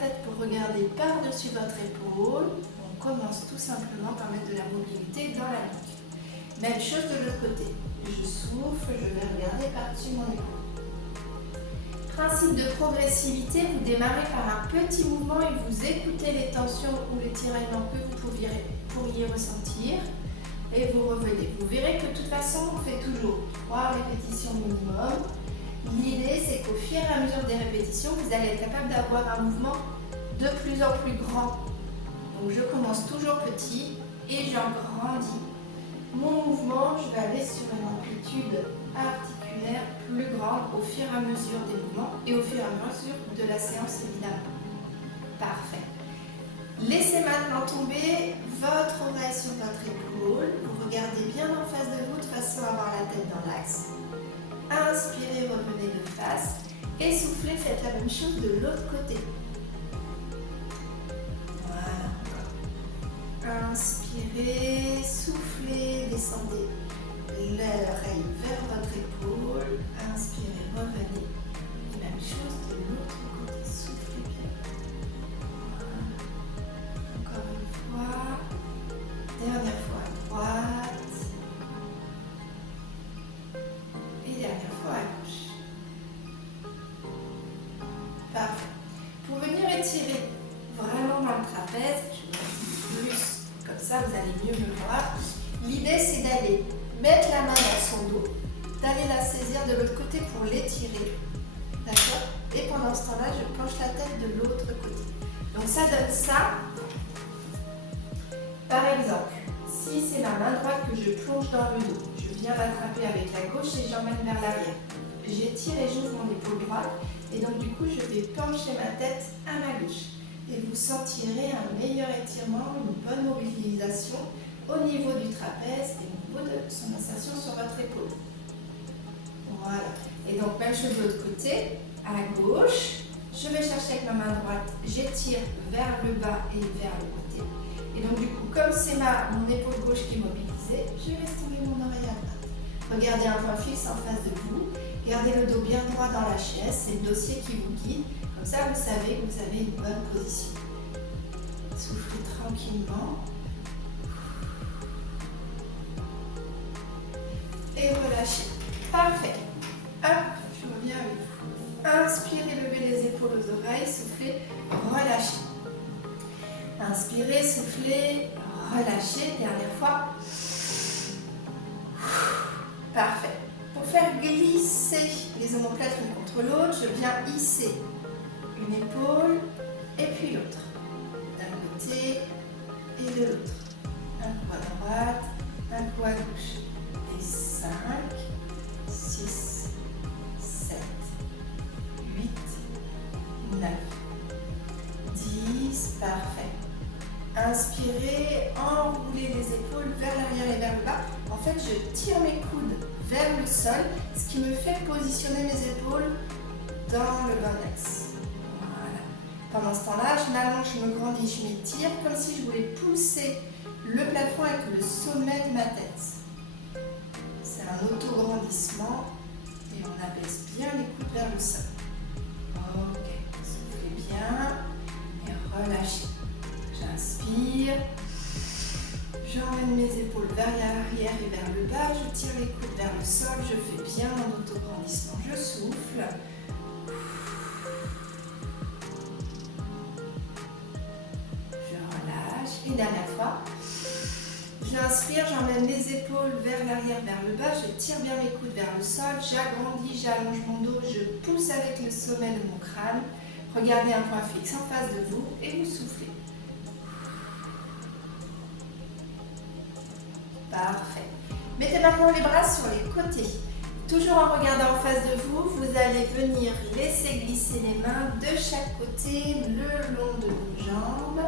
tête pour regarder par-dessus votre épaule. On commence tout simplement par mettre de la mobilité dans la nuque. Même chose de l'autre côté. Je souffle, je vais regarder par-dessus mon épaule. Principe de progressivité, vous démarrez par un petit mouvement et vous écoutez les tensions ou les tiraillements que vous pourriez ressentir et vous revenez. Vous verrez que de toute façon, on fait toujours 3 répétitions minimum. L'idée, c'est qu'au fur et à mesure des répétitions, vous allez être capable d'avoir un mouvement de plus en plus grand. Donc je commence toujours petit et j'en grandis. Mon mouvement, je vais aller sur une amplitude articulaire plus grande au fur et à mesure des mouvements et au fur et à mesure de la séance évidemment. Parfait. Laissez maintenant tomber votre oreille sur votre épaule. Vous regardez bien en face de vous de façon à avoir la tête dans l'axe. Inspirez, revenez de face et soufflez, faites la même chose de l'autre côté. Voilà. Inspirez, soufflez, descendez l'oreille vers votre épaule. Inspirez, revenez. Et même chose de l'autre côté. Soufflez bien. Voilà. Encore une fois. Dernière fois à droite. Et dernière fois à gauche. Parfait. Pour venir étirer vraiment dans le trapèze, je vais mettre plus. Comme ça, vous allez mieux me voir. L'idée, c'est d'aller mettre la main dans son dos, d'aller la saisir de l'autre côté pour l'étirer. D'accord? Et pendant ce temps-là, je penche la tête de l'autre côté. Donc, ça donne ça. Par exemple, si c'est ma main droite que je plonge dans le dos, je viens l'attraper avec la gauche et j'emmène vers l'arrière. J'étire et j'ouvre mon épaule droite. Et donc, du coup, je vais pencher ma tête à ma gauche. Et vous sentirez un meilleur étirement, une bonne mobilisation au niveau du trapèze et au niveau de son insertion sur votre épaule. Voilà. Et donc, même chose de l'autre côté, à gauche, je vais chercher avec ma main droite, j'étire vers le bas et vers le côté. Et donc, du coup, comme c'est mon épaule gauche qui est mobilisée, je laisse tomber mon oreille à droite. Regardez un point fixe en face de vous. Gardez le dos bien droit dans la chaise, c'est le dossier qui vous guide. Comme ça, vous savez que vous avez une bonne position. Soufflez tranquillement. Et relâchez. Parfait. Hop, je reviens avec vous. Inspirez, levez les épaules aux oreilles, soufflez, relâchez. Inspirez, soufflez, relâchez. Dernière fois. Parfait. Pour faire glisser les omoplates l'une contre l'autre, je viens hisser une épaule et puis l'autre. D'un côté et de l'autre. Un coup à droite, un coup à gauche. Et 5, 6, 7, 8, 9, 10. Parfait. Inspirez, enroulez les épaules vers l'arrière et vers le bas. En fait, je tire mes coudes vers le sol, ce qui me fait positionner mes épaules dans le bon axe. Voilà. Pendant ce temps-là, je m'allonge, je me grandis, je m'étire, comme si je voulais pousser le plafond avec le sommet de ma tête. C'est un auto-grandissement et on abaisse bien les coudes vers le sol. Ok, soufflez bien et relâchez. J'inspire, j'emmène mes épaules vers l'arrière et vers le bas, je tire les coudes vers le sol, je fais bien mon auto-grandissement, je souffle. Je relâche. Et dernière fois. J'inspire, j'emmène mes épaules vers l'arrière, vers le bas, je tire bien mes coudes vers le sol, j'agrandis, j'allonge mon dos, je pousse avec le sommet de mon crâne. Regardez un point fixe en face de vous et vous soufflez. Parfait. Mettez maintenant les bras sur les côtés. Toujours en regardant en face de vous, vous allez venir laisser glisser les mains de chaque côté le long de vos jambes.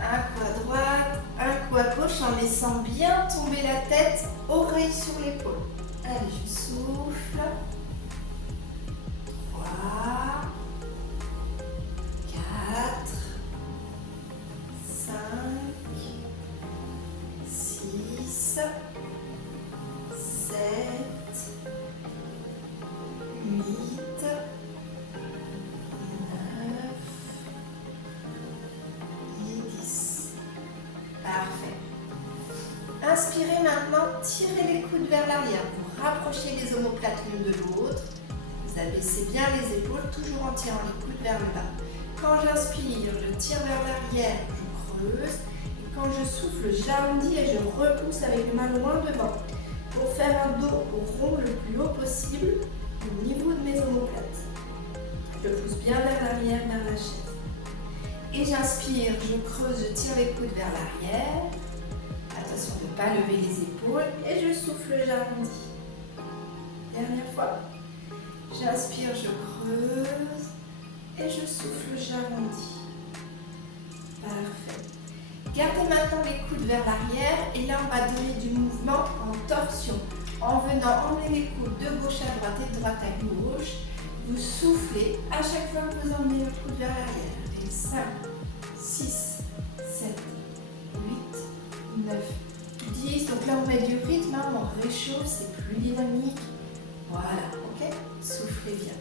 Un coup à droite, un coup à gauche en laissant bien tomber la tête, oreille sur l'épaule. Allez, je souffle. 3, 4, 5, 6, 7, 8, 9, maintenant, tirez les coudes vers l'arrière. Vous rapprochez les omoplates l'une de l'autre. Vous abaissez bien les épaules, toujours en tirant les coudes vers le bas. Quand j'inspire, je tire vers l'arrière, je creuse. Et quand je souffle, j'arrondis et je repousse avec le main loin devant pour faire un dos rond le plus haut possible au niveau de mes omoplates. Je pousse bien vers l'arrière, vers la chaise. Et j'inspire, je creuse, je tire les coudes vers l'arrière. Attention de ne pas lever les épaules. Et je souffle, j'arrondis. Dernière fois. J'inspire, je creuse. Et je souffle, j'arrondis. Parfait. Gardez maintenant les coudes vers l'arrière. Et là, on va donner du mouvement en torsion. En venant emmener les coudes de gauche à droite et de droite à gauche. Vous soufflez à chaque fois que vous emmenez le coude vers l'arrière. 5, 6, 7, 8, 9, 10. Donc là, on met du rythme, hein, on réchauffe, c'est plus dynamique. Voilà, ok? Soufflez bien.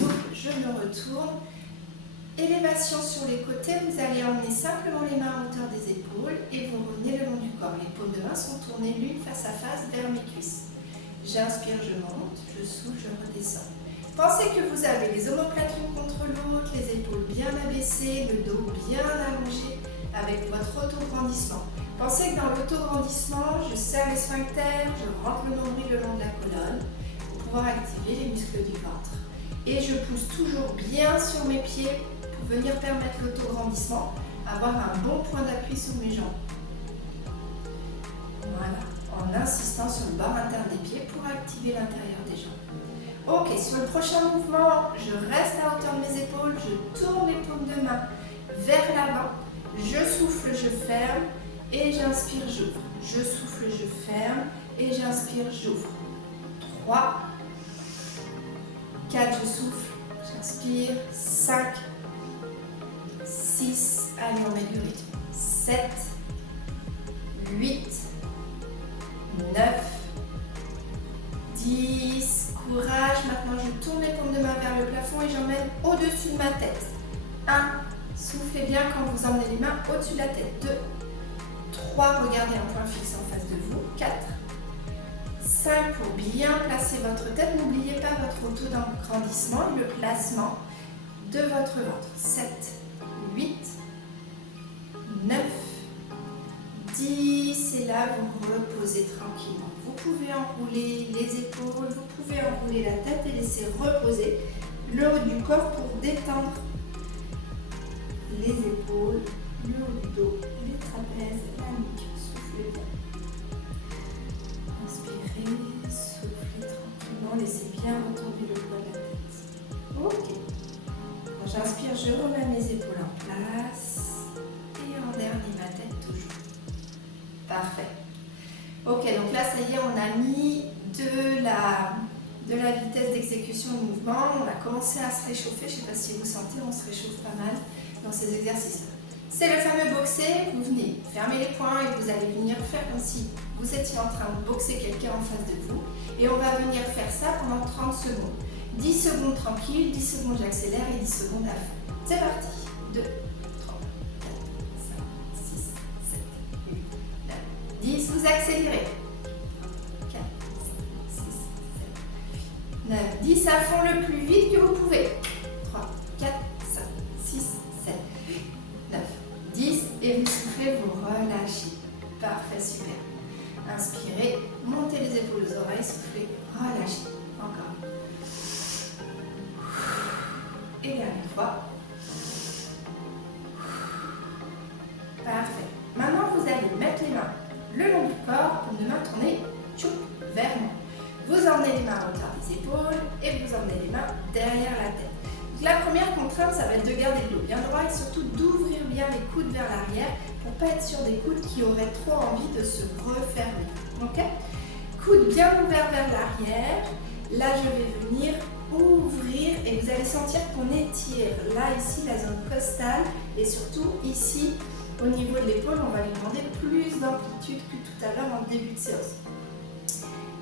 Donc, je me retourne. Élévation sur les côtés, vous allez emmener simplement les mains à hauteur des épaules et vous revenez le long du corps. Les paumes de main sont tournées l'une face à face vers mes cuisses. J'inspire, je monte, je souffle, je redescends. Pensez que vous avez les omoplates l'une contre l'autre, les épaules bien abaissées, le dos bien allongé avec votre auto-grandissement. Pensez que dans l'auto-grandissement, je serre les sphincters, je rentre le nombril le long de la colonne pour pouvoir activer les muscles du ventre. Et je pousse toujours bien sur mes pieds pour venir permettre l'auto-grandissement, avoir un bon point d'appui sur mes jambes. Voilà, en insistant sur le bord interne des pieds pour activer l'intérieur des jambes. Ok, sur le prochain mouvement, je reste à hauteur de mes épaules, je tourne les paumes de main vers l'avant, je souffle, je ferme et j'inspire, j'ouvre. Je souffle, je ferme et j'inspire, j'ouvre. 3, 4, je souffle, j'inspire, 5, 6, allez on met du rythme, 7, 8, 9, 10, courage, maintenant je tourne les paumes de main vers le plafond et j'emmène au-dessus de ma tête. 1, soufflez bien quand vous emmenez les mains au-dessus de la tête. 2, 3, regardez un point fixe en face de vous. 4, 5 pour bien placer votre tête. N'oubliez pas votre auto-grandissement et le placement de votre ventre. 7, 8, 9, 10 et là vous reposez tranquillement. Vous pouvez enrouler les épaules, vous pouvez enrouler la tête et laisser reposer le haut du corps pour détendre les épaules, le haut du dos, les trapèzes, la nuque. Soufflez bien. Inspirez, soufflez tranquillement, laissez bien retomber le poids de la tête. Ok. Quand j'inspire, je remets mes épaules en place et en dernier ma tête toujours. Parfait. Ok, donc là, ça y est, on a mis de la vitesse d'exécution au mouvement. On a commencé à se réchauffer. Je ne sais pas si vous sentez, on se réchauffe pas mal dans ces exercices-là. C'est le fameux boxer. Vous venez fermer les poings et vous allez venir faire comme si vous étiez en train de boxer quelqu'un en face de vous. Et on va venir faire ça pendant 30 secondes. 10 secondes tranquille, 10 secondes j'accélère et 10 secondes à fond. C'est parti. 2, 3, 4, 5, 6, 7, 8, 9, 10. Vous accélérez. 4, 5, 6, 7, 8, 9, 10 à fond le plus vite que vous pouvez. 3, 4, 5, 6, 7, 8, 9, 10. Et vous soufflez, vous relâchez. Parfait, super. Inspirez, montez les épaules aux oreilles, soufflez, relâchez. Encore. Et dernière fois. Parfait. Maintenant, vous allez mettre les mains le long du corps, paume de main tournée, tchoup, vers moi. Vous emmenez les mains à hauteur des épaules et vous emmenez les mains derrière la tête. Donc, la première contrainte, ça va être de garder le dos bien droit et surtout d'ouvrir bien les coudes vers l'arrière pour ne pas être sur des coudes qui auraient trop envie de se refermer. Ok ? Coudes bien ouverts vers l'arrière. Là, je vais venir ouvrir et vous allez sentir qu'on étire là, ici, la zone costale et surtout ici, au niveau de l'épaule, on va lui demander plus d'amplitude que tout à l'heure en début de séance.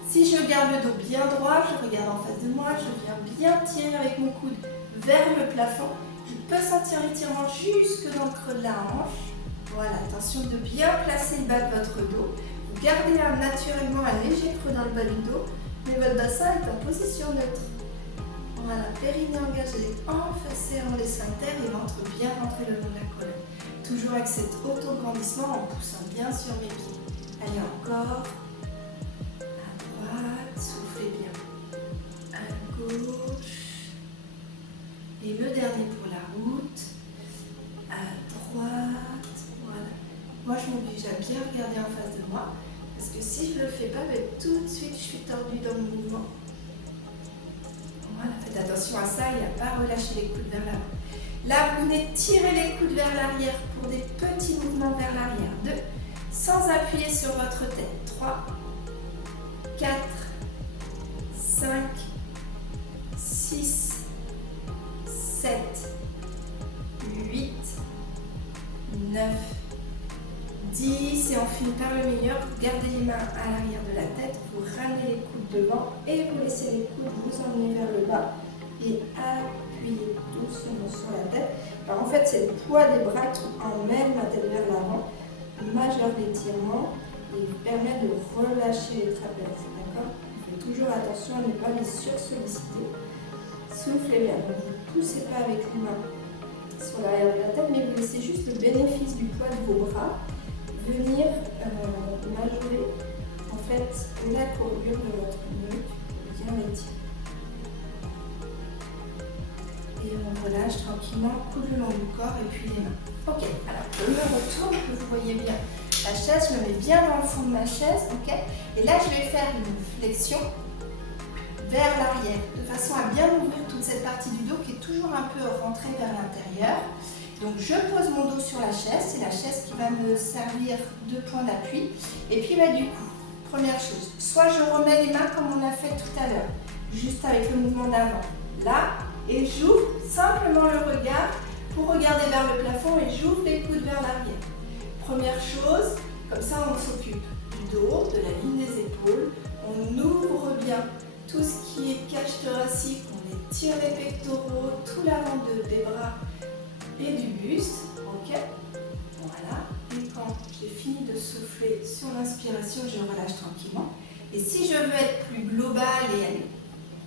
Si je garde le dos bien droit, je regarde en face de moi, je viens bien tirer avec mon coude vers le plafond. Je peux sentir l'étirement jusque dans le creux de la hanche. Voilà, attention de bien placer le bas de votre dos. Vous gardez naturellement un léger creux dans le bas du dos, mais votre bassin est en position neutre. Voilà, périnée engagé, effacé en les sphincters et ventre bien rentré le long de la colonne. Toujours avec cet auto-grandissement en poussant bien sur mes pieds. Allez, encore. À droite, soufflez bien. À gauche. Et le dernier pour la route. À droite. Voilà. Moi, je m'oblige à bien regarder en face de moi. Parce que si je ne le fais pas, tout de suite, je suis tordue dans le mouvement. Voilà, faites attention à ça et à ne pas relâcher les coudes vers l'avant. Là, vous venez tirer les coudes vers l'arrière pour des petits mouvements vers l'arrière. 2, sans appuyer sur votre tête. 3, 4, 5, 6, 7, 8, 9, 10. Et on finit par le meilleur. Vous gardez les mains à l'arrière de la tête, vous ramenez les coudes devant et vous laissez les coudes vous emmener vers le bas et appuyez doucement sur la tête. Alors en fait, c'est le poids des bras qui emmène la tête vers l'avant, majeur l'étirement et vous permet de relâcher les trapèzes. D'accord? Faites toujours attention à ne pas les sursolliciter. Soufflez bien. Donc, vous ne poussez pas avec les mains sur l'arrière de la tête, mais vous laissez juste le bénéfice du poids de vos bras venir majorer en fait la courbure de votre nuque, bien l'étirer. Et on relâche tranquillement, coude le long du corps et puis les mains. Ok, alors je me retourne, que vous voyez bien la chaise, je me mets bien dans le fond de ma chaise, ok. Et là je vais faire une flexion vers l'arrière, de façon à bien ouvrir toute cette partie du dos qui est toujours un peu rentrée vers l'intérieur. Donc je pose mon dos sur la chaise, c'est la chaise qui va me servir de point d'appui. Et puis du coup, première chose, soit je remets les mains comme on a fait tout à l'heure, juste avec le mouvement d'avant, là, et j'ouvre simplement le regard pour regarder vers le plafond et j'ouvre les coudes vers l'arrière. Première chose, comme ça on s'occupe du dos, de la ligne des épaules, on ouvre bien tout ce qui est cage thoracique, on étire les pectoraux, tout l'avant des bras et du buste, ok. Voilà, et quand j'ai fini de souffler sur l'inspiration, je relâche tranquillement. Et si je veux être plus globale et aller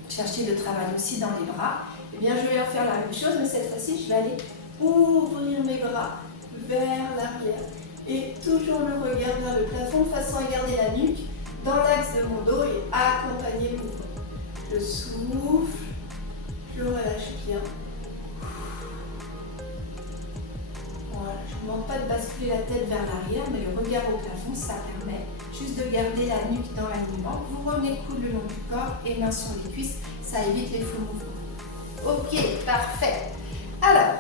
chercher le travail aussi dans les bras, eh bien je vais refaire la même chose, mais cette fois-ci, je vais aller ouvrir mes bras vers l'arrière et toujours le regard vers le plafond de façon à garder la nuque dans l'axe de mon dos et accompagner le mouvement. Je souffle, je relâche bien. Voilà, je ne vous demande pas de basculer la tête vers l'arrière, mais le regard au plafond, ça permet juste de garder la nuque dans l'alignement. Vous revenez coude le long du corps et main sur les cuisses, ça évite les faux mouvements. Ok, parfait. Alors,